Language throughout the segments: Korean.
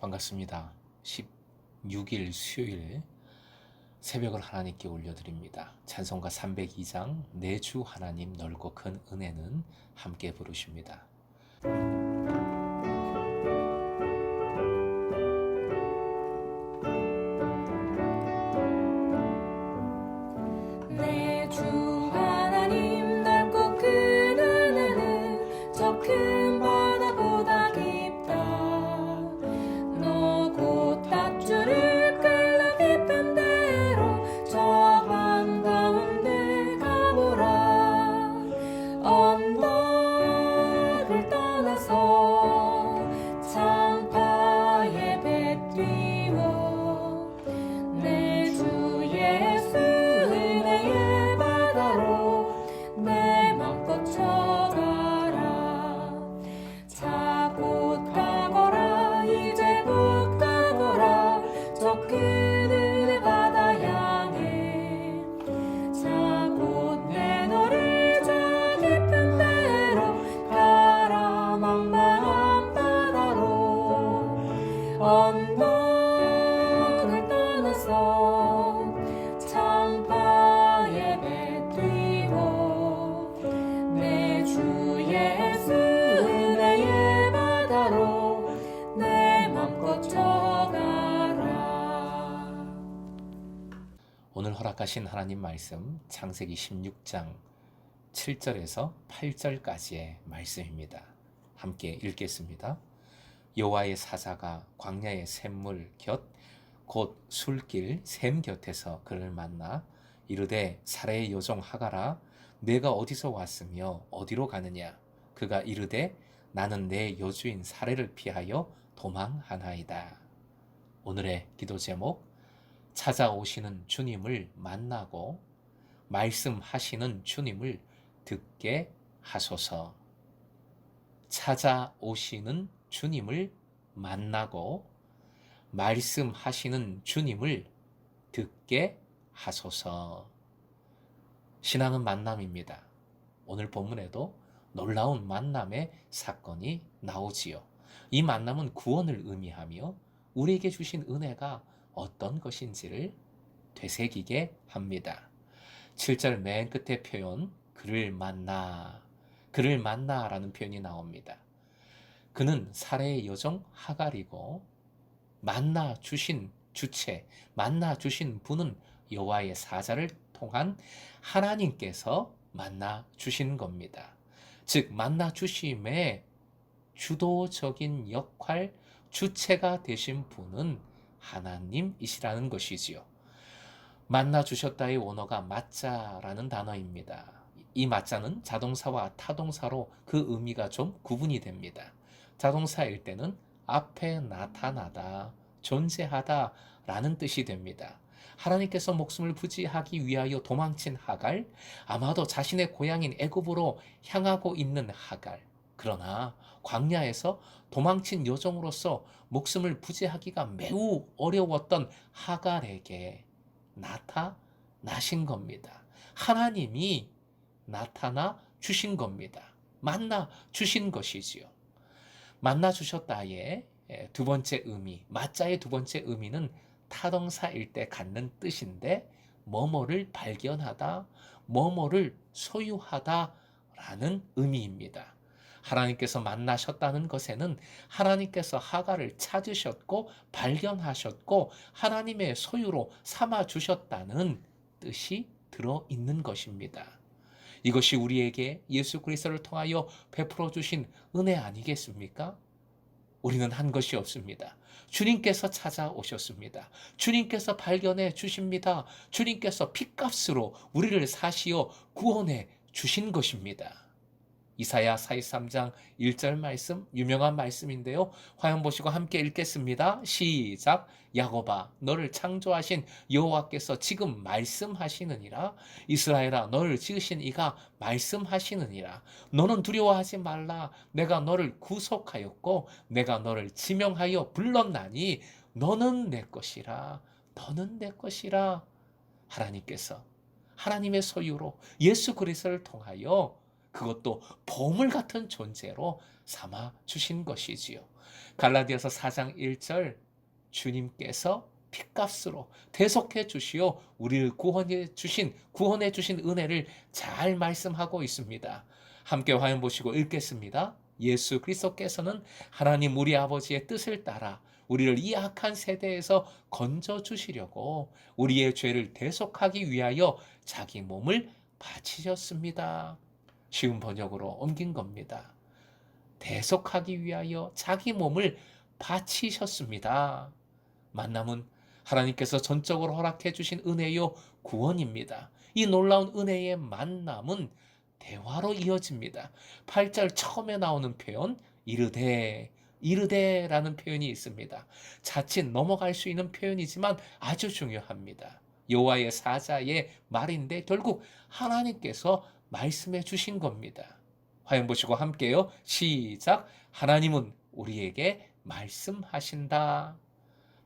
반갑습니다. 16일 수요일 새벽을 하나님께 올려드립니다. 찬송가 302장 내 주 하나님 넓고 큰 은혜는 함께 부르십니다. 내 주 하나님 넓고 큰 은혜는 저 큰 바다보다 깊다. 너 곧 밧줄을 끌러 깊은 데로 저 한가운데 가보라. 언덕을 떠나서 창파에 배 띄워 내 주 예수 은혜의 바다로 내 맘껏 쳐가라. 자 곧 가거라. 이제 곧 가거라. 저 큰 은혜 바다 향해. 자 곧 내 너를 저 깊은 데로 가라. 망망한 바다로 언덕을 떠나서 창파에 배 띄워 내 주 예수 은혜의 바다로 내 맘껏 쳐가라. 오늘 허락하신 하나님 말씀 창세기 16장 7절에서 8절까지의 말씀입니다. 함께 읽겠습니다. 여호와의 사자가 광야의 샘물 곁 곧 술길 샘 곁에서 그를 만나 이르되 사레의 여종 하갈아 내가 어디서 왔으며 어디로 가느냐. 그가 이르되 나는 내 여주인 사레를 피하여 도망하나이다. 오늘의 기도 제목 찾아오시는 주님을 만나고 말씀하시는 주님을 듣게 하소서. 찾아오시는 주님을 만나고 말씀하시는 주님을 듣게 하소서. 신앙은 만남입니다. 오늘 본문에도 놀라운 만남의 사건이 나오지요. 이 만남은 구원을 의미하며 우리에게 주신 은혜가 어떤 것인지를 되새기게 합니다. 7절 맨 끝에 표현 그를 만나라는 표현이 나옵니다. 그는 사레의 여종 하갈이고 만나 주신 주체, 만나 주신 분은 여호와의 사자를 통한 하나님께서 만나 주신 겁니다. 즉 만나 주심의 주도적인 역할, 주체가 되신 분은 하나님이시라는 것이지요. 만나 주셨다의 원어가 맞자라는 단어입니다. 이 맞자는 자동사와 타동사로 그 의미가 좀 구분이 됩니다. 자동사일 때는 앞에 나타나다, 존재하다 라는 뜻이 됩니다. 하나님께서 목숨을 부지하기 위하여 도망친 하갈, 아마도 자신의 고향인 애굽으로 향하고 있는 하갈. 그러나 광야에서 도망친 여종으로서 목숨을 부지하기가 매우 어려웠던 하갈에게 나타나신 겁니다. 하나님이 나타나 주신 겁니다. 만나 주신 것이지요. 만나 주셨다의 두 번째 의미, 맞자의 두 번째 의미는 타동사일 때 갖는 뜻인데 뭐뭐를 발견하다, 뭐뭐를 소유하다 라는 의미입니다. 하나님께서 만나셨다는 것에는 하나님께서 하갈을 찾으셨고 발견하셨고 하나님의 소유로 삼아 주셨다는 뜻이 들어있는 것입니다. 이것이 우리에게 예수 그리스도를 통하여 베풀어 주신 은혜 아니겠습니까? 우리는 한 것이 없습니다. 주님께서 찾아오셨습니다. 주님께서 발견해 주십니다. 주님께서 핏값으로 우리를 사시어 구원해 주신 것입니다. 이사야 43장 1절 말씀, 유명한 말씀인데요. 화면 보시고 함께 읽겠습니다. 시작. 야곱아 너를 창조하신 여호와께서 지금 말씀하시느니라. 이스라엘아 너를 지으신 이가 말씀하시느니라. 너는 두려워하지 말라. 내가 너를 구속하였고 내가 너를 지명하여 불렀나니 너는 내 것이라. 너는 내 것이라. 하나님께서 하나님의 소유로 예수 그리스도를 통하여 그것도 보물 같은 존재로 삼아 주신 것이지요. 갈라디아서 4장 1절 주님께서 핏값으로 대속해 주시어 우리를 구원해 주신 은혜를 잘 말씀하고 있습니다. 함께 화면 보시고 읽겠습니다. 예수 그리스도께서는 하나님 우리 아버지의 뜻을 따라 우리를 이 악한 세대에서 건져 주시려고 우리의 죄를 대속하기 위하여 자기 몸을 바치셨습니다. 쉬운 번역으로 옮긴 겁니다. 대속하기 위하여 자기 몸을 바치셨습니다. 만남은 하나님께서 전적으로 허락해 주신 은혜요 구원입니다. 이 놀라운 은혜의 만남은 대화로 이어집니다. 8절 처음에 나오는 표현 이르되라는 표현이 있습니다. 자칫 넘어갈 수 있는 표현이지만 아주 중요합니다. 여호와의 사자의 말인데 결국 하나님께서 말씀해 주신 겁니다. 화면 보시고 함께요. 시작. 하나님은 우리에게 말씀하신다.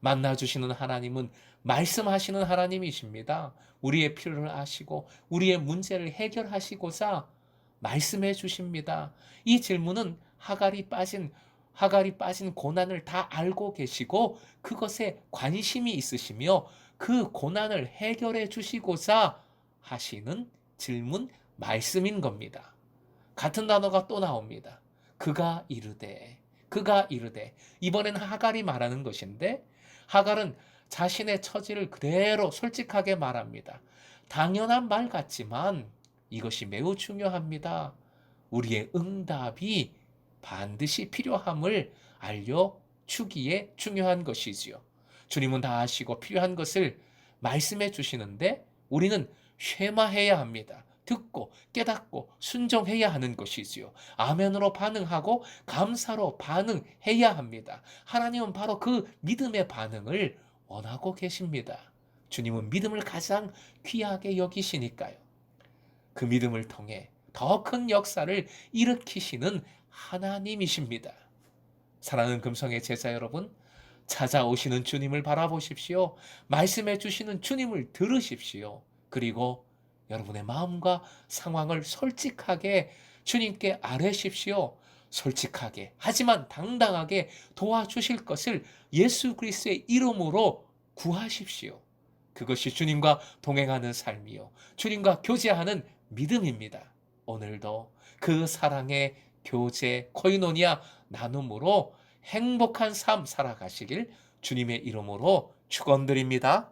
만나주시는 하나님은 말씀하시는 하나님이십니다. 우리의 필요를 아시고 우리의 문제를 해결하시고자 말씀해 주십니다. 이 질문은 하갈이 빠진 고난을 다 알고 계시고 그것에 관심이 있으시며 그 고난을 해결해 주시고자 하시는 질문 말씀인 겁니다. 같은 단어가 또 나옵니다. 그가 이르되 이번엔 하갈이 말하는 것인데 하갈은 자신의 처지를 그대로 솔직하게 말합니다. 당연한 말 같지만 이것이 매우 중요합니다. 우리의 응답이 반드시 필요함을 알려주기에 중요한 것이지요. 주님은 다 아시고 필요한 것을 말씀해 주시는데 우리는 쉐마해야 합니다. 듣고 깨닫고 순종해야 하는 것이지요. 아멘으로 반응하고 감사로 반응해야 합니다. 하나님은 바로 그 믿음의 반응을 원하고 계십니다. 주님은 믿음을 가장 귀하게 여기시니까요. 그 믿음을 통해 더 큰 역사를 일으키시는 하나님이십니다. 사랑하는 금성의 제자 여러분, 찾아오시는 주님을 바라보십시오. 말씀해 주시는 주님을 들으십시오. 그리고 여러분의 마음과 상황을 솔직하게 주님께 아뢰십시오. 솔직하게 하지만 당당하게 도와주실 것을 예수 그리스도의 이름으로 구하십시오. 그것이 주님과 동행하는 삶이요 주님과 교제하는 믿음입니다. 오늘도 그 사랑의 교제 코이노니아 나눔으로 행복한 삶 살아가시길 주님의 이름으로 축원드립니다.